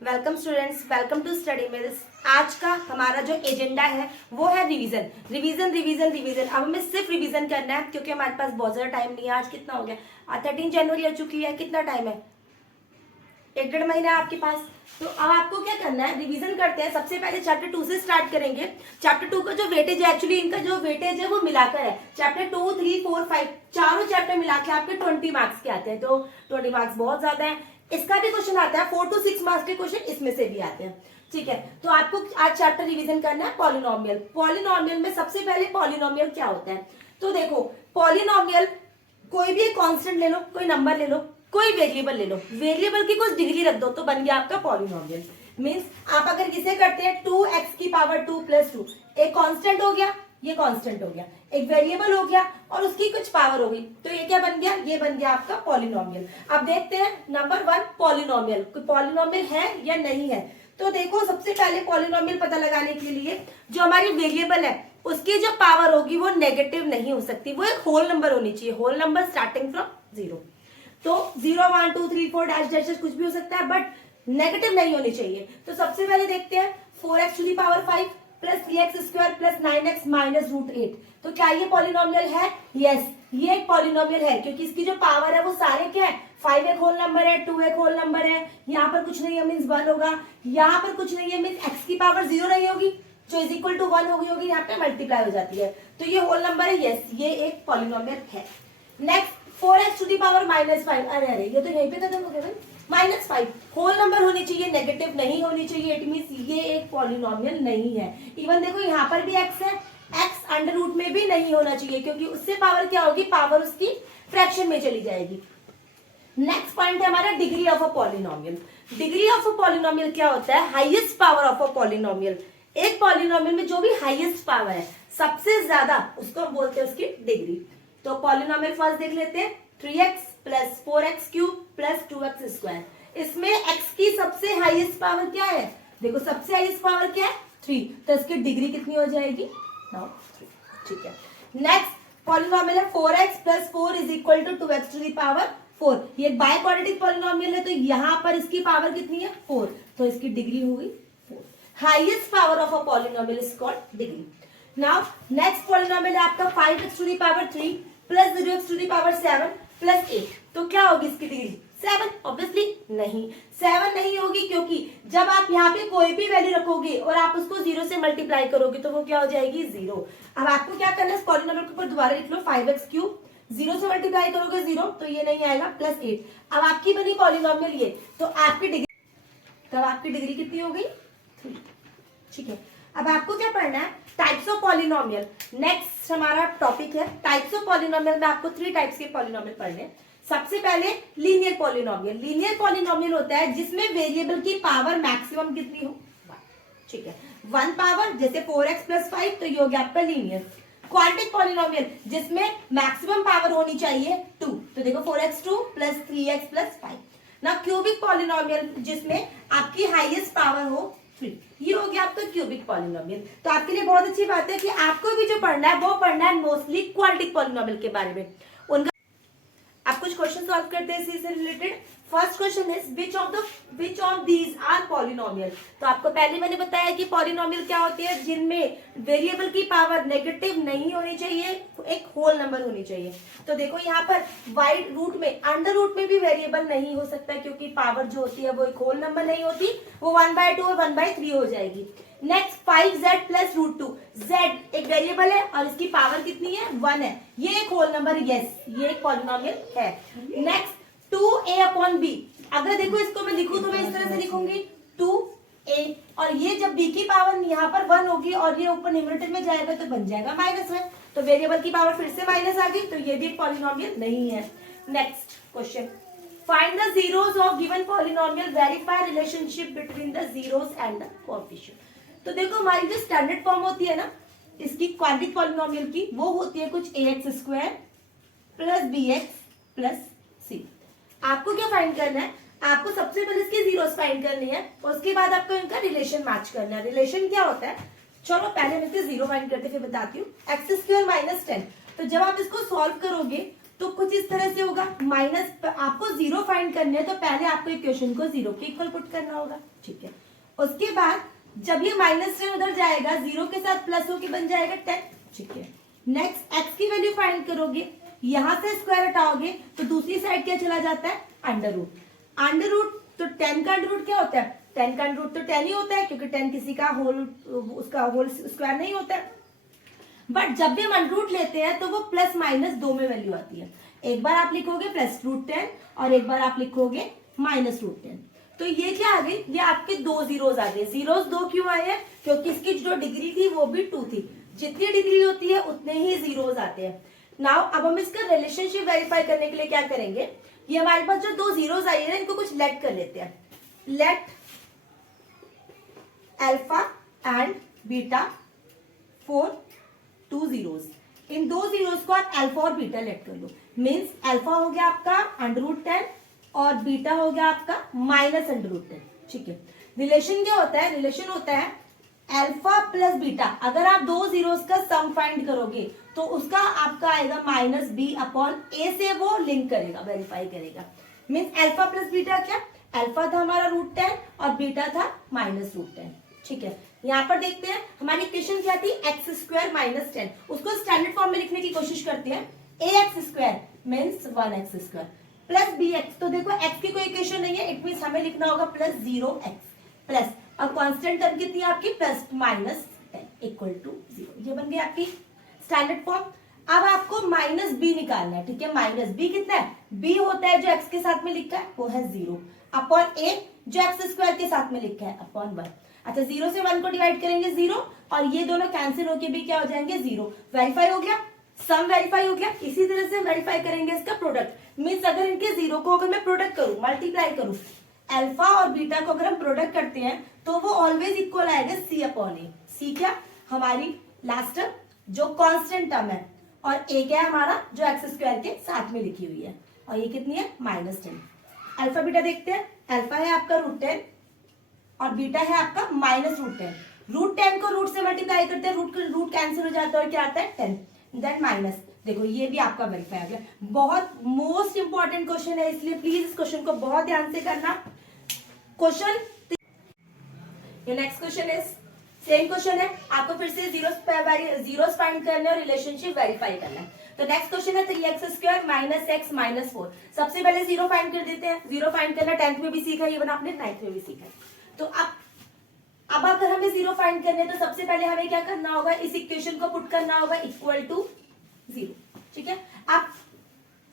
Welcome students, welcome to Study Mills. आज का हमारा जो एजेंडा है वो है रिवीजन रिवीजन रिवीजन रिवीजन। अब हमें सिर्फ रिवीजन करना है क्योंकि हमारे पास बहुत ज़्यादा टाइम नहीं है। आज कितना हो गया? 13 जनवरी आ चुकी है। कितना टाइम है? 1-1.5 महीना है आपके पास। तो अब आपको क्या करना है, रिवीजन करते हैं। सबसे पहले चैप्टर 2 से स्टार्ट करेंगे। चैप्टर 2 का जो वेटेज है, एक्चुअली इनका जो वेटेज है वो मिलाकर है। चैप्टर 2, 3, 4, 5 चारों चैप्टर मिला के आपके 20 मार्क्स के आते हैं। तो 20 मार्क्स बहुत ज्यादा है। इसका भी क्वेश्चन आता है, 4 to 6 मार्क्स के क्वेश्चन इसमें से भी आते हैं। ठीक है, तो आपको आज चैप्टर रिवीजन करना है पॉलिनोमियल। पॉलिनोमियल में सबसे पहले पॉलिनोमियल क्या होता है, तो देखो पॉलिनोमियल कोई भी एक कांस्टेंट ले लो, कोई नंबर ले लो, कोई वेरिएबल ले लो, वेरिएबल की कुछ डिग्री रख दो तो बन गया आपका पॉलिनोमियल। मींस आप अगर इसे करते हैं 2x की पावर 2 + 2, एक कांस्टेंट हो गया, ये कांस्टेंट हो गया, एक वेरिएबल हो गया और उसकी कुछ पावर हो गई, तो ये क्या बन गया? ये बन गया आपका पॉलिनोमियल। अब देखते हैं नंबर 1 पॉलिनोमियल, कोई पॉलिनोमियल है या नहीं है। तो देखो सबसे पहले पॉलिनोमियल पता लगाने के लिए जो हमारी वेरिएबल है उसकी जो पावर होगी वो नेगेटिव नहीं हो सकती, वो एक होल नंबर होनी चाहिए, होल नंबर स्टार्टिंग फ्रॉम 0। तो 0, 1, 2, 3, 4 डैश डैश कुछ भी हो सकता है, बट नेगेटिव नहीं होनी चाहिए। तो सबसे पहले देखते हैं 4x to the power 5 plus 3x square plus 9x minus √8। तो क्या ये पॉलिनोमियल है? यस, ये एक पॉलिनोमियल है क्योंकि इसकी जो पावर है वो सारे क्या है, 5 एक होल नंबर है, 2 एक होल नंबर है, यहाँ पर कुछ नहीं है मीन्स 1 होगा, यहाँ पर कुछ नहीं है मीन्स x की पावर 0 नहीं होगी जो इज इक्वल टू 1 होगी, यहाँ पे मल्टीप्लाई हो जाती है, तो ये होल नंबर है। यस, ये एक पॉलिनोमियल है। Next 4x to the power -5, अरे ये तो यहीं पे खत्म हो गया भाई। -5 होल नंबर होनी चाहिए, नेगेटिव नहीं होनी चाहिए, इट मींस ये एक पॉलिनोमियल नहीं है। इवन देखो यहाँ पर भी x है, x अंडर रूट में भी नहीं होना चाहिए क्योंकि उससे पावर क्या होगी, पावर उसकी फ्रैक्शन में चली जाएगी। नेक्स्ट पॉइंट है हमारा degree of a polynomial. Degree of a polynomial क्या होता है? Highest power of a polynomial. एक पॉलिनोमियल में जो भी हाईएस्ट पावर है, सबसे ज्यादा, उसको बोलते हैं उसकी डिग्री। तो पॉलिनोमियल फर्स्ट देख लेते हैं, 3x plus 4x cube plus 2x square. इसमें x की सबसे हाईएस्ट पावर क्या है? देखो सबसे हाईएस्ट पावर क्या है? 3, तो इसकी डिग्री कितनी हो जाएगी? नाउ 3। ठीक है, नेक्स्ट पॉलिनोमियल है 4x plus 4 is equal to 2x to the power 4। ये बाय क्वाड्रेटिक पॉलिनोमियल है, तो यहाँ पर इसकी पावर कितनी है? 4, तो इसकी डिग्री होगी 4। Highest power of a polynomial is called degree. Now next polynomial है आपका 5x to the power 3 plus 0x to the power 7 plus 8। तो क्या होगी इसकी डिग्री? 7। ऑब्वियसली नहीं, 7 नहीं होगी क्योंकि जब आप यहाँ पे कोई भी वैल्यू रखोगे और आप उसको 0 से मल्टीप्लाई करोगे तो वो क्या हो जाएगी? 0। अब आपको क्या करना है, इस पॉलिनोमियल के ऊपर दोबारा लिख लो 5x क्यूब, 0 से मल्टीप्लाई करोगे 0, तो ये नहीं आएगा, प्लस 8। अब आपकी बनी पॉलिनोमियल ये, तो आपकी डिग्री, तब आपकी डिग्री कितनी हो गई? 3। ठीक है, अब आपको क्या पढ़ना है? Types of polynomial. नेक्स्ट हमारा टॉपिक है टाइप्स ऑफ पॉलिनोमियल में आपको 3 टाइप्स के पॉलिनोमियल पढ़ने हैं। सबसे पहले लीनियर पॉलिनोमियल। लीनियर पॉलिनोमियल होता है जिसमें वेरिएबल की पावर मैक्सिमम कितनी हो? 1। ठीक है, 1 पावर, जैसे 4x प्लस 5, तो ये हो गया आपका लीनियर। क्वाड्रेटिक पॉलिनोमियल जिसमें मैक्सिमम पावर होनी चाहिए 2, तो देखो 4x2 प्लस 3x प्लस 5। ना क्यूबिक पॉलिनोमियल जिसमें आपकी हाईएस्ट पावर हो 3, ये हो गया आपका क्यूबिक पॉलिनोमियल। तो आपके लिए बहुत अच्छी बात है कि आपको भी जो पढ़ना है वो पढ़ना है मोस्टली क्वाड्रेटिक पॉलिनोमियल के बारे में। उनका आप कुछ क्वेश्चन सॉल्व करते हैं इसी से related. First question is which of these are polynomial. तो आपको पहले मैंने बताया कि पॉलिनोमियल क्या होती है, जिनमें वेरिएबल की पावर नेगेटिव नहीं होनी चाहिए, एक होल नंबर होनी चाहिए। तो देखो यहाँ पर वाइड रूट में, अंडर रूट में भी वेरिएबल नहीं हो सकता क्योंकि पावर जो होती है वो एक होल नंबर नहीं होती, वो 1/2 और 1/3 हो जाएगी। नेक्स्ट 5z प्लस √2, z एक वेरिएबल है और इसकी पावर कितनी है? 1 है, ये एक होल नंबर, यस ये एक पॉलिनोमियल है। नेक्स्ट 2a/b, अगर देखो इसको मैं लिखूं तो मैं इस तरह से लिखूंगी 2a, और ये जब b की पावर यहाँ पर 1 होगी और ये ऊपर न्यूमरेटर में जाएगा तो बन जाएगा -1, तो वेरिएबल की पावर फिर से माइनस आ गई, तो ये भी एक पॉलिनोमियल नहीं है। Next question, find the zeros of given polynomial, verify relationship between the zeros and the coefficient. तो देखो हमारी जो स्टैंडर्ड फॉर्म होती है ना इसकी क्वाड्रेटिक पॉलिनोमियल की, वो होती है कुछ ax² plus bx plus c। आपको क्या फाइंड करना है? आपको सबसे पहले इसके जीरोस फाइंड करने हैं, उसके बाद आपको इनका रिलेशन मैच करना है। रिलेशन क्या होता है? चलो पहले हम इसके जीरो फाइंड करते फिर बताती हूँ। x² - 10, तो जब आप इसको सॉल्व करोगे तो कुछ इस तरह से होगा, माइनस आपको जीरो फाइंड करने है तो पहले आपको इक्वेशन को जीरो के इक्वल पुट करना होगा, ठीक है। उसके बाद जब ये -10 उधर जाएगा, जीरो के साथ प्लस होके बन जाएगा 10, ठीक है। नेक्स्ट एक्स की वैल्यू फाइंड करोगे, यहां से स्क्वायर हटाओगे तो दूसरी साइड क्या चला जाता है, अंडर रूट। अंडर रूट तो 10 का अंडर रूट क्या होता है, 10 का अंडर रूट तो 10 ही होता है, क्योंकि 10 किसी का होल स्क्वायर नहीं होता है। बट जब भी हम अंडर रूट लेते हैं तो वो प्लस माइनस दो में वैल्यू आती है। एक बार आप लिखोगे +√10 और एक बार आप लिखोगे -√10। तो ये क्या आ गई, ये आपके दो जीरोस आ गए। जीरोस दो क्यों आए हैं, क्योंकि इसकी जो डिग्री थी वो भी 2 थी। जितनी डिग्री होती है उतने ही जीरोस आते हैं। नाउ अब हम इसका रिलेशनशिप वेरीफाई करने के लिए क्या करेंगे, ये हमारे पास जो दो जीरोस आई है इनको कुछ लेट कर लेते हैं। Let alpha and beta for 2 zeros. इन दो जीरोस को आप अल्फा और बीटा लेट कर लो। मींस अल्फा हो गया आपका √10 और बीटा हो गया आपका -√10, ठीक है। रिलेशन क्या होता है, रिलेशन होता है अल्फा प्लस बीटा। अगर आप दो जीरोस का सम फाइंड करोगे तो उसका आपका आएगा -b/a से वो लिंक करेगा, वेरीफाई करेगा। मींस अल्फा प्लस बीटा क्या, अल्फा था हमारा √10 और बीटा था -√10, ठीक है। यहाँ पर देखते हैं हमारी इक्वेशन क्या थी, x² - 10। उसको स्टैंडर्ड फॉर्म में लिखने की कोशिश करते हैं। ax² means 1x² plus bx। तो देखो x की कोई इक्वेशन नहीं है, इट मीन्स हमें लिखना होगा +0x प्लस, और कांस्टेंट टर्म कितनी आपकी +10 इक्वल टू 0। ये बन गई आपकी स्टैंडर्ड फॉर्म। अब आपको -b निकालना है, ठीक है। -b कितना है, b होता है जो x के साथ में लिखा है वो है 0 अपॉन a जो x² के साथ में लिखा है अपॉन 1। अच्छा, 0 से 1 को डिवाइड करेंगे 0 और ये दोनों कैंसिल होके भी क्या हो जाएंगे 0। वेरीफाई हो गया, सम वेरीफाई हो गया। इसी तरह से वेरीफाई करेंगे इसका प्रोडक्ट। मींस अगर इनके 0 को अगर मैं प्रोडक्ट करूं, मल्टीप्लाई करूं, अल्फा और बीटा को अगर हम प्रोडक्ट करते हैं तो वो ऑलवेज इक्वल आएगा c/a। c क्या, हमारी लास्ट टर्म जो कांस्टेंट टर्म है, और a क्या है हमारा जो x² के साथ में लिखी हुई है, और ये कितनी है -10। अल्फा बीटा देखते हैं। अल्फा है आपका √10 और बीटा है आपका -√10। √10 को रूट से मल्टीप्लाई करते हैं, रूट कैंसिल हो जाता है और क्या आता है 10, देन माइनस। देखो ये भी आपका वेरीफाई आ गया। बहुत मोस्ट इंपॉर्टेंट क्वेश्चन है, इसलिए प्लीज इस क्वेश्चन को बहुत ध्यान से करना। Question next question is same question है, आपको फिर से जीरोस फाइंड करना है और रिलेशनशिप वेरीफाई करना है। तो नेक्स्ट क्वेश्चन है 3x² - x - 4। सबसे पहले जीरो फाइंड कर देते हैं। जीरो फाइंड करना 10th में भी सीखा, ये बना आपने 9th में भी सीखा। तो अब अगर हमें जीरो फाइंड करने तो सबसे पहले हमें क्या करना होगा, इस इक्वेशन को पुट करना होगा इक्वल टू 0, ठीक है। अब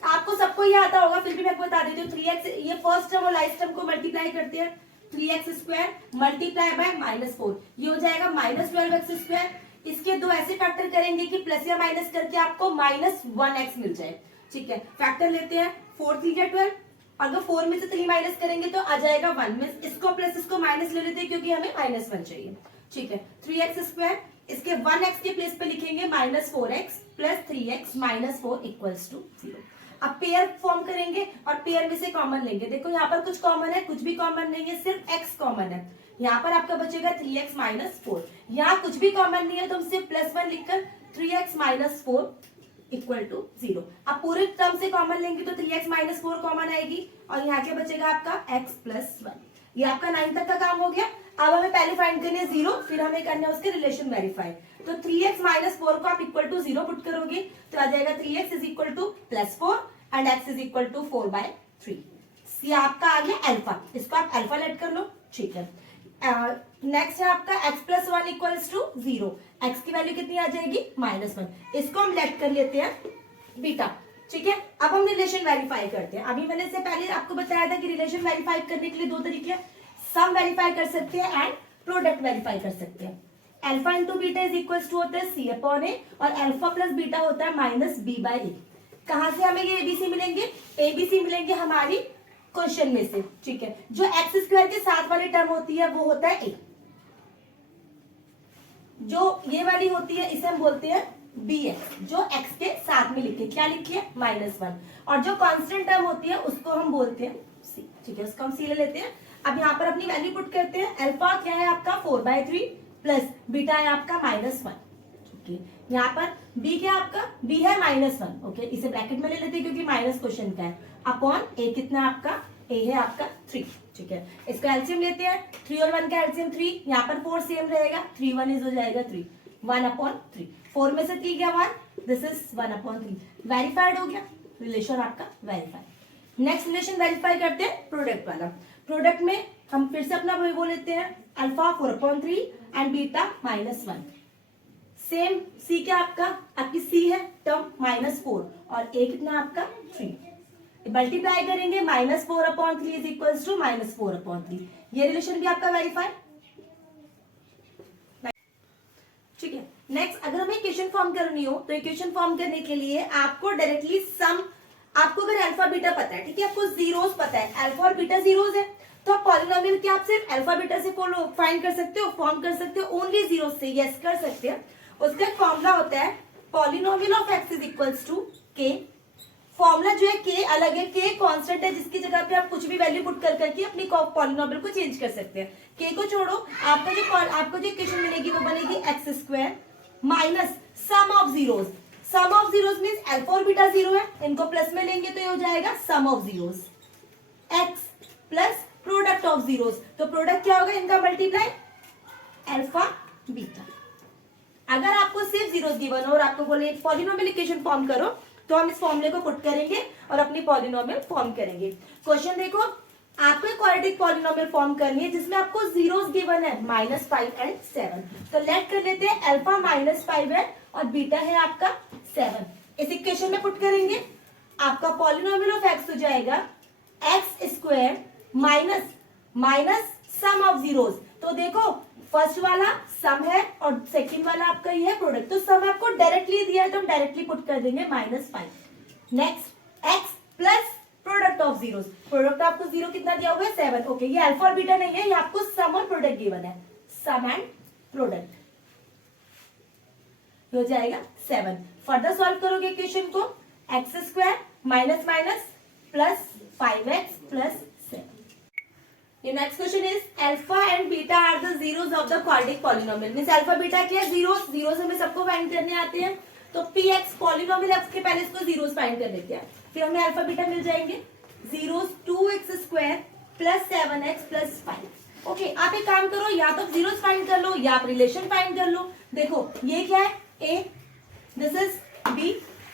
आपको सबको ये आता होगा, फिर भी मैं बता देती हूँ। 3x, ये फर्स्ट टर्म और लास्ट टर्म को मल्टीप्लाई करते हैं। 3x² मल्टीप्लाई बाय -4, ये हो जाएगा -12x²। इसके दो ऐसे फैक्टर करेंगे कि प्लस या माइनस करके आपको -1x मिल जाए, ठीक है। फैक्टर लेते हैं, 4 3 या 12, अगर 4 में से 3 माइनस करेंगे तो आ जाएगा 1 में। इसको प्लस इसको माइनस ले लेते हैं क्योंकि हमें -1 चाहिए, ठीक है। 3x², इसके 1x के प्लेस पे लिखेंगे -4x plus 3x -4 equals to 0। अब पेयर फॉर्म करेंगे और पेयर में से कॉमन लेंगे। देखो यहाँ पर कुछ कॉमन है, कुछ भी कॉमन नहीं है, सिर्फ x कॉमन है। यहाँ पर आपका बचेगा 3x - 4। यहाँ कुछ भी कॉमन नहीं है तो हम सिर्फ +1 लिखकर 3x - 4 इक्वल टू 0। अब पूरे टर्म से कॉमन लेंगे तो 3x - 4 कॉमन आएगी और यहाँ क्या बचेगा आपका x + 1। ये आपका 9 तक का काम हो गया। अब हमें पहले फाइंड करनी है 0, फिर हमें करना है उसके रिलेशन वेरीफाई। तो 3x - 4 को आप इक्वल टू 0 पुट करोगे तो आ जाएगा 3x is equal to +4 and x is equal to 4/3। ये आपका आ गया अल्फा, इसको आप अल्फा लेट कर लो, ठीक है। नेक्स्ट है आपका x + 1 इक्वल्स टू 0। x की वैल्यू कितनी आ जाएगी -1। इसको हम लेट कर लेते हैं बीटा, ठीक है। अब हम रिलेशन वेरीफाई करते हैं। अभी मैंने से पहले आपको बताया था कि रिलेशन वेरीफाई करने के लिए दो तरीके हैं, सम वेरीफाई कर सकते हैं एंड प्रोडक्ट वेरीफाई कर सकते हैं। Alpha into beta is equals to होता है c/a और अल्फा प्लस बीटा होता है -b/a। कहां से हमें ये एबीसी मिलेंगे, एबीसी मिलेंगे हमारी क्वेश्चन में से, ठीक है। जो x² के साथ वाली टर्म होती है वो होता है a, जो ये वाली होती है इसे हम बोलते हैं bx, जो x के साथ में लिखे, क्या लिखिए -1, और जो कांस्टेंट टर्म होती है उसको हम बोलते हैं c, ठीक है। उसको हम c ले लेते हैं। अब यहाँ पर अपनी वैल्यू पुट करते हैं। अल्फा क्या है आपका 4/3 प्लस बीटा है आपका -1, ओके यहाँ पर b क्या आपका b है -1, ओके इसे ब्रैकेट में ले लेते हैं क्योंकि माइनस क्वेश्चन का है, अपॉन a कितना आपका a है आपका 3, ठीक है। इसका एलसीएम लेते हैं, 3 और 1 का एलसीएम 3, यहाँ पर 4 सेम रहेगा, 3 1 इज हो जाएगा 3, 1/3, 4 में से 3 क्या 1, दिस इज 1/3, वेरीफाइड हो गया, रिलेशन आपका वेरीफाइड। नेक्स्ट रिलेशन वेरीफाई करते हैं प्रोडक्ट वाला। प्रोडक्ट में हम फिर से अपना वो लेते हैं, अल्फा 4/3 एंड बीटा -1, सेम सी क्या आपकी सी है टर्म -4 और ए कितना आपका 3, मल्टीप्लाई करेंगे, -4/3 इज इक्वल्स टू -4/3, ये रिलेशन भी आपका वेरीफाई, ठीक है। नेक्स्ट अगर हमें इक्वेशन फॉर्म करनी हो तो इक्वेशन फॉर्म करने के लिए आपको डायरेक्टली सम, आपको अगर अल्फा बीटा पता है, ठीक है, आपको जीरोस पता है, अल्फा और बीटा जीरोस है, तो आप पॉलिनोमियल क्या आप सिर्फ अल्फा बीटा से फाइंड कर सकते हो, फॉर्म कर सकते हो, ओनली जीरो से, यस कर सकते हैं। उसका फॉर्मूला होता है polynomial of X is equals to K, formula जो है के अलग है, के कांस्टेंट है जिसकी जगह पे आप कुछ भी वैल्यू पुट कर करके अपनी पॉलिनोमियल को चेंज कर सकते हैं। के को छोड़ो, आपको जो इक्वेशन मिलेगी वो बनेगी x² minus sum of zeros, sum of zeros means alpha और बीटा जीरो है, इनको प्लस में लेंगे तो ये हो जाएगा sum of zeros, x plus product of zeros, तो प्रोडक्ट क्या होगा इनका मल्टीप्लाई अल्फा बीटा। अगर आपको सिर्फ जीरोस गिवन हो और आपको बोले पॉलिनोमियल इक्वेशन फॉर्म करो तो हम इस फॉर्मूले को पुट करेंगे और अपनी पॉलिनोमियल फॉर्म करेंगे। क्वेश्चन देखो, आपको एक क्वाड्रेटिक पॉलिनोमियल फॉर्म करनी है जिसमें आपको जीरोस गिवन है -5 एंड 7, तो लेट कर लेते हैं अल्फा -5 है और बीटा है आपका 7, इस इक्वेशन में पुट करेंगे, आपका पॉलिनोमियल ऑफ एक्स हो जाएगा x² minus sum of zeros, तो देखो फर्स्ट वाला सम है और सेकंड वाला आपका ये है प्रोडक्ट, तो सम आपको डायरेक्टली दिया है तो हम डायरेक्टली पुट कर देंगे -5। Next x plus product of zeros, product आपको जीरो कितना दिया हुआ है 7, ओके ये अल्फा और बीटा नहीं है, ये आपको सम और प्रोडक्ट गिवन है, सम एंड प्रोडक्ट हो जाएगा 7। फर्दर सॉल्व करोगे इक्वेशन को, x² minus plus 5x plus 7। The next question is alpha and beta are the zeros of the quadratic polynomial, means alpha beta क्या है जीरोस, जीरोस हमें सबको find करने आते हैं, तो px पॉलिनोमियल x के पहले इसको जीरोस फाइंड कर लेते हैं, फिर हमें अल्फा बीटा मिल जाएंगे, zeros 2x² plus 7x plus 5। Okay आप एक काम करो, या तो जीरोस फाइंड कर लो या आप रिलेशन फाइंड कर लो। देखो ये क्या है a, this is b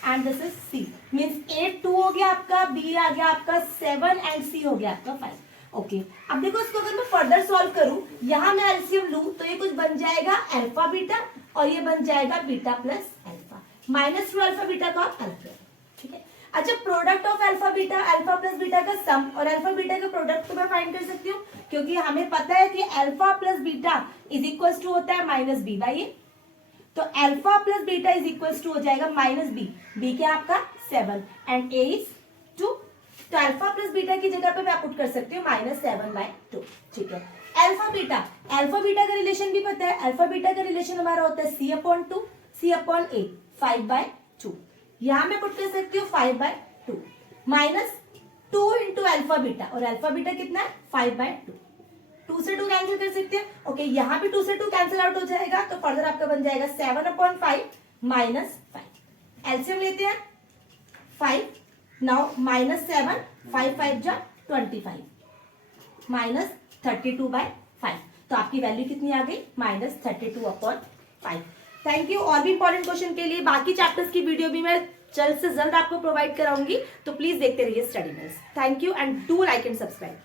and this is c, means a 2 हो गया आपका, b आ गया आपका 7 एंड c हो गया आपका 5। ओके अब देखो इसको अगर मैं फर्दर सॉल्व करूं, यहां मैं एलसीएम लूं तो ये कुछ बन जाएगा अल्फा बीटा और ये बन जाएगा beta plus alpha, -2 alpha beta का अल्फा, ठीक है। अच्छा product of alpha beta, alpha plus beta का सम और अल्फा बीटा का प्रोडक्ट को मैं फाइंड कर सकती हूँ, क्योंकि हमें पता है कि alpha plus beta is equal to होता है -b/a, तो alpha plus beta is equal to हो जाएगा -b, b क्या आपका 7 एंड a इज 2, तो अल्फा प्लस बीटा की जगह पे मैं पुट कर सकती हूँ -7/2, ठीक है। अल्फा बीटा का रिलेशन भी पता है, अल्फा बीटा का रिलेशन हमारा होता है c/2, c/a 5/2, यहां मैं पुट कर सकती हूँ 5/2 -2 इंटू अल्फा बीटा, और अल्फा बीटा कितना है 5/2, 2 से 2 कैंसिल कर सकते हैं, ओके यहाँ भी 2 से 2 कैंसिल आउट हो जाएगा, तो फर्दर आपका बन जाएगा 7/5 -5, एलसीएम लेते हैं 5, नाउ -7, 5 5 जा 25 -32/5, तो आपकी वैल्यू कितनी आ गई -32/5। Thank you. और भी इंपॉर्टेंट क्वेश्चन के लिए बाकी चैप्टर्स की वीडियो भी मैं जल्द से जल्द आपको प्रोवाइड कराऊंगी, तो प्लीज देखते रहिए Study Mills. Thank you and do like and subscribe.